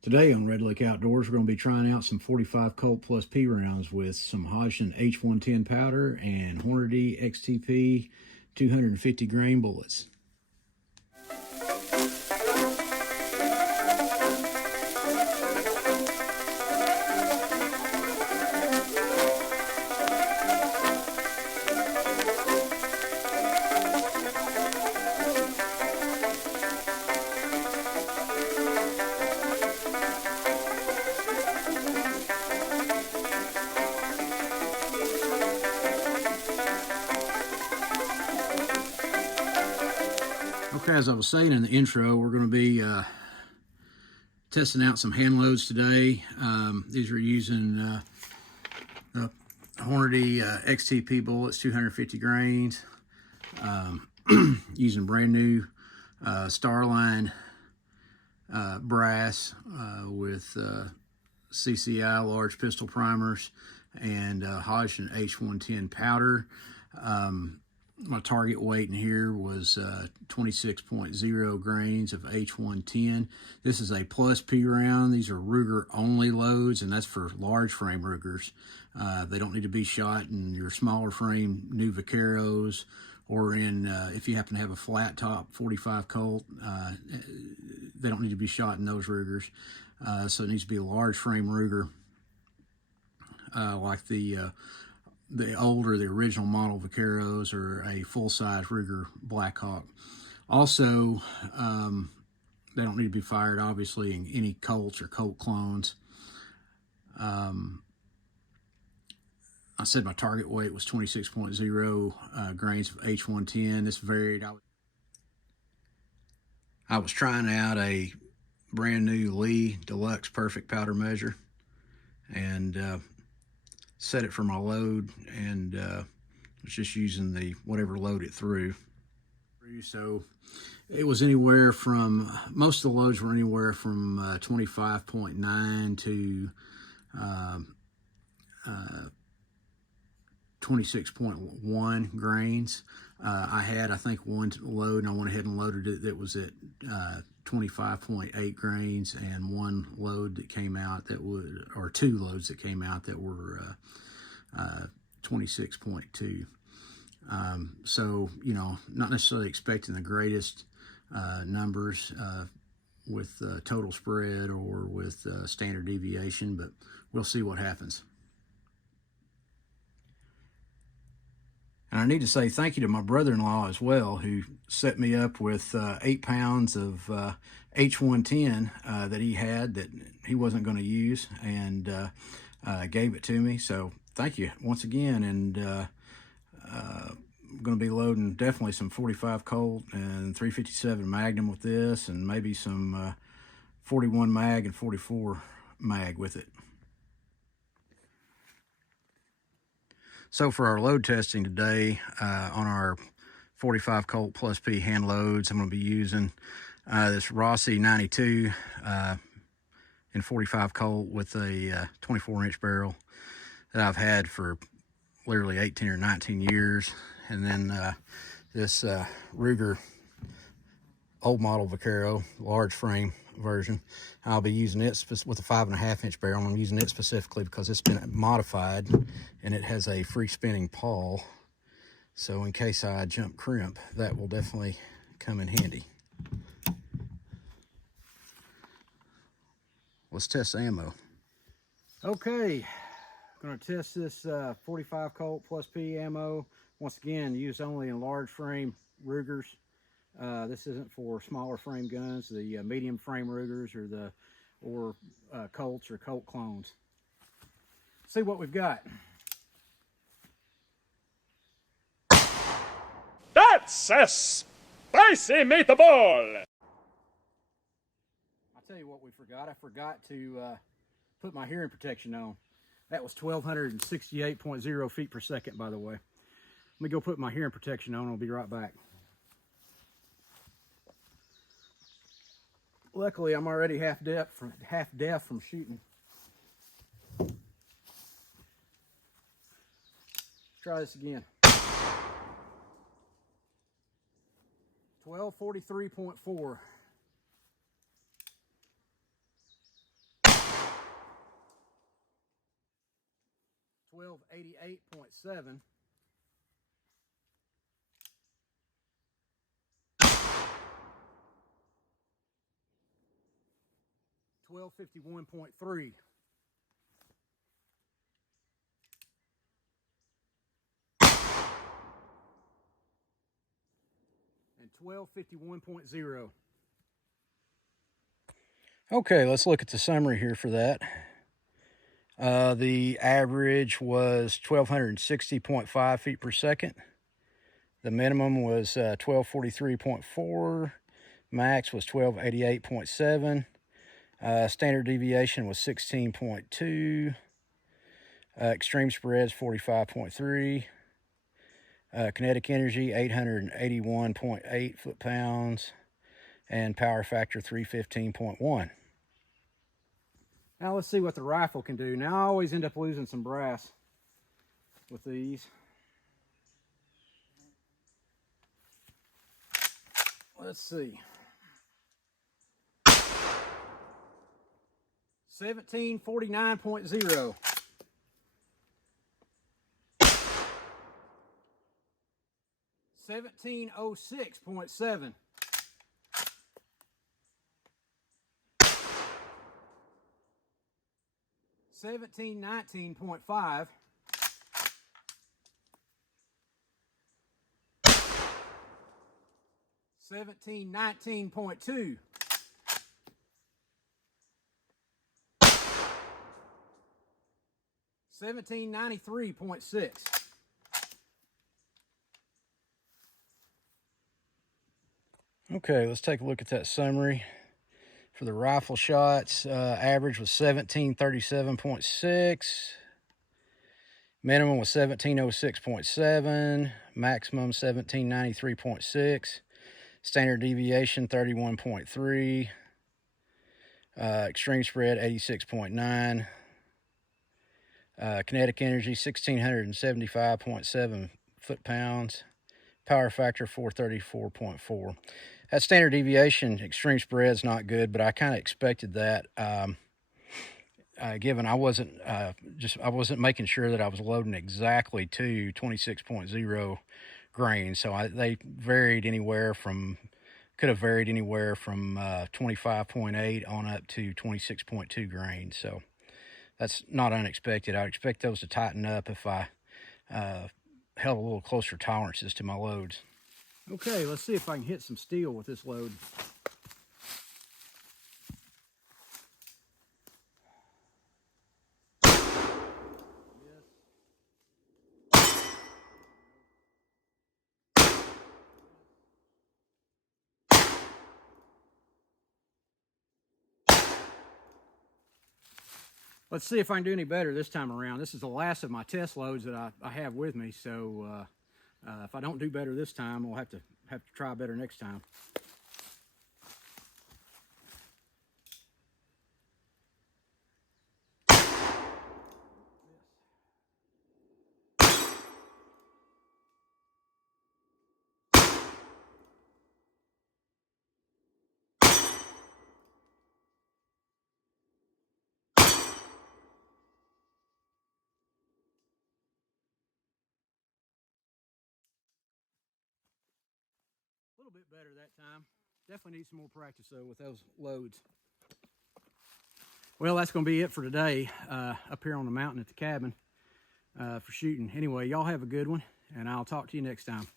Today on Red Lake Outdoors, we're going to be trying out some 45 Colt Plus P rounds with some Hodgdon H110 powder and Hornady XTP 250 grain bullets. Okay, as I was saying in the intro, we're going to be testing out some hand loads today. These are using the Hornady XTP bullets, 250 grains, using brand new Starline brass with CCI large pistol primers and Hodgdon H110 powder. My target weight in here was 26.0 grains of H110. This is a Plus P round. These are Ruger only loads, and that's for large frame Rugers. They don't need to be shot in your smaller frame new Vaqueros, or in if you happen to have a flat top 45 Colt, they don't need to be shot in those Rugers. So it needs to be a large frame Ruger, like the older, the original model Vaqueros, or a full-size Ruger Blackhawk. Also, they don't need to be fired, obviously, in any Colts or Colt clones. I said my target weight was 26.0 grains of H110. This varied. I was trying out a brand new Lee Deluxe Perfect powder measure, and set it for my load, and was just using the whatever load it threw. So it was anywhere from, most of the loads were anywhere from 25.9 to 26.1 grains. I had, I think, one load, and I went ahead and loaded it that was at 25.8 grains, and one load that came out that would, or two loads that came out that were 26.2. So, you know, not necessarily expecting the greatest numbers with total spread or with standard deviation, but we'll see what happens. And I need to say thank you to my brother-in-law as well, who set me up with 8 pounds of H110 that he had that he wasn't going to use, and gave it to me. So thank you once again. And I'm going to be loading definitely some 45 Colt and 357 Magnum with this, and maybe some 41 mag and 44 mag with it. So for our load testing today, on our 45 Colt Plus P hand loads, I'm going to be using this Rossi 92 in 45 Colt with a 24-inch barrel that I've had for literally 18 or 19 years. And then this Ruger old model Vaquero, large frame version. I'll be using it with a 5.5-inch barrel. I'm using it specifically because it's been modified and it has a free spinning pawl. So in case I jump crimp, that will definitely come in handy. Let's test the ammo. Okay, I'm going to test this 45 Colt Plus P ammo. Once again, used only in large frame Rugers. This isn't for smaller frame guns, the medium frame Rugers or Colts or Colt clones. Let's see what we've got. That's a spicy meatball! I'll tell you what we forgot. I forgot to put my hearing protection on. That was 1,268.0 feet per second, by the way. Let me go put my hearing protection on. I'll be right back. Luckily, I'm already half deaf from shooting. Let's try this again. 1243.4. 1288.7. $1251.3. And 1251.0. Okay, let's look at the summary here for that. The average was 1,260.5 feet per second. The minimum was 1243.4. Max was 1288.7. Standard deviation was 16.2. Extreme spreads 45.3. Kinetic energy 881.8 foot-pounds. And power factor 315.1. Now let's see what the rifle can do. Now I always end up losing some brass with these. Let's see. 1749.0. 1706.7. 1719.5. 1719.2. 1793.6. Okay, let's take a look at that summary. For the rifle shots, average was 1737.6. Minimum was 1706.7. Maximum 1793.6. Standard deviation 31.3. Extreme spread 86.9. Kinetic energy 1675.7 foot-pounds. Power factor 434.4. That standard deviation, extreme spread's not good, but I kind of expected that. Given I wasn't making sure that I was loading exactly to 26.0 grains, so they varied anywhere from could have varied anywhere from 25.8 on up to 26.2 grains. So that's not unexpected. I expect those to tighten up if I held a little closer tolerances to my loads. Okay, let's see if I can hit some steel with this load. Let's see if I can do any better this time around. This is the last of my test loads that I have with me, so if I don't do better this time, we'll have to try better next time. A little bit better that time. Definitely need some more practice though with those loads. Well, that's going to be it for today up here on the mountain at the cabin for shooting. Anyway, y'all have a good one, and I'll talk to you next time.